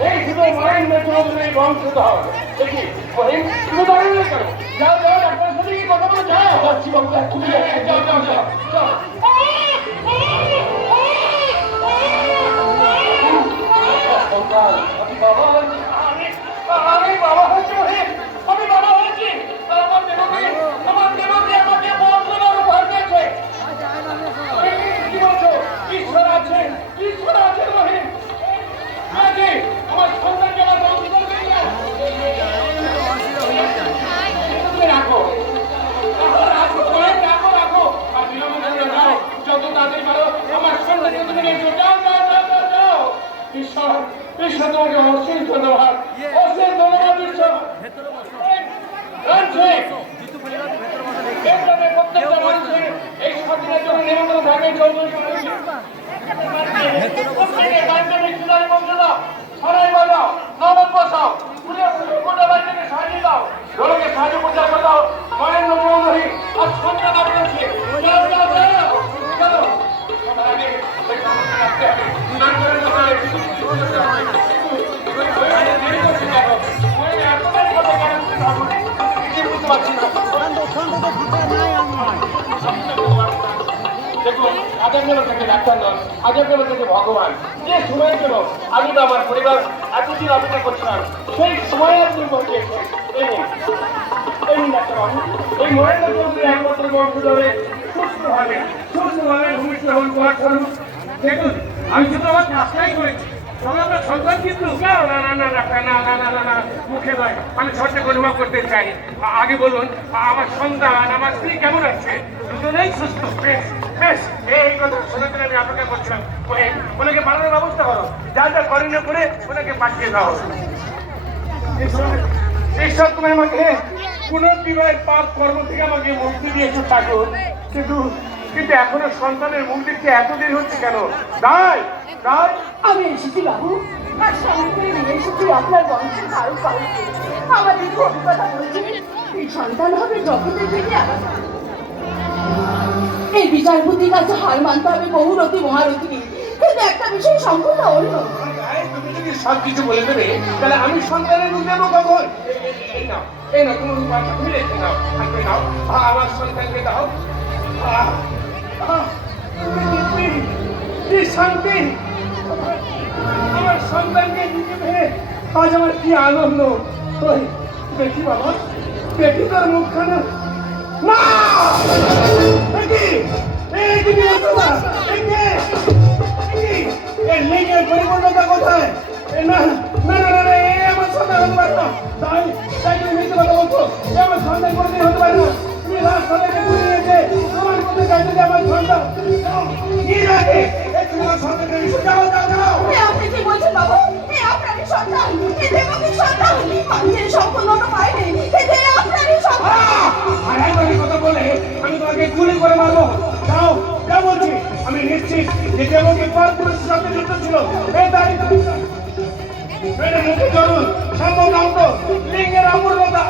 এই শুধু মায়ের মেট্রোলজির বংশধর। দেখি মহিম শুধু দাঁড়িয়ে কেন? ঈশ্বর তোমাকে অশেষ ধন্যবাদ। অশেষ ধন্যবাদ রামজি, প্রত্যেকটা মানুষের এই স্বাধীনের জন্য নিমন্ত্রণ থাকে চৌধুরী সরাই বাজাও, নবাব বসাও, আজের বেলা থেকে ডাক্তার নন আজের বেলা থেকে ভগবান যে সময়ের জন্য আমি তো আমার পরিবার এতদিন অপেক্ষা করছিলাম সেই সময় আপনি বলতে এই মহেন্দ্র একমাত্র বংশ সুস্থভাবে সুস্থভাবে ভূমিষ্ঠ হন করার করুন দেখুন আমি শুধু আমার কাজটাই করেছি সন্তান কিন্তু না না না না ডাক্তার না না না না না মুখে নয় আমি সত্যি অনুভব করতে চাই আগে বলুন আমার সন্তান আমার স্ত্রী কেমন আছে দুজনেই সুস্থ বেশ বেশ, এই কথা শোনার জন্য আমি করছিলাম ওনাকে বাড়ানোর ব্যবস্থা করো। যা যা করণীয় করে ওনাকে পাঠিয়ে দাও। ঈশ্বর- তুমি আমাকে পুনর্বিবাহের পাপ কর্ম থেকে আমাকে মুক্তি দিয়েছ, ঠাকুর। কিন্তু কিন্তু এখনও সন্তানের মুখ এত দেরি হচ্ছে কেন? তাই তাই আমি এসেছি আপনার বংশের সন্তান হবে জগতের থেকে আলাদা এই বিচারপতির কাছে হার মানতে হবে বহুরতি মহারতি কিন্তু একটা বিষয় সম্পূর্ণ অন্য। তুমি যদি সব কিছু তাহলে আমি সন্তানের এই শান্তি? সন্তানকে আজ আমার কি আনন্দ? ওই দেখি বাবা দেখি তোর মুখখানা। না! পরিপূর্ণতা কোথায় না না না না এ আমার সন্তান হতে পারে না তাই তাই তুমি মিথ্যে কথা বলছো এ আমার সন্তান কোনোদিন হতে পারে না তুমি রাস্তা থেকে ঘুরে এসে তোমার মধ্যে চাইছো যে আমার সন্তান নিয়ে যাকে এই তুমি আমার সন্তানকে যাও যাও যাও আপনি কি বলছেন বাবু? এ আপনারই সন্তান। এ দেবকীর সন্তান। যে সম্পূর্ণ গুলি তাও যা বলছি। আমি নিশ্চিত যে দেবকে পর পুরুষের সাথে যুক্ত ছিল। এই মেরে মুখে চলুন সম্ভব নাও তো লিঙ্গের অপূর্ণতা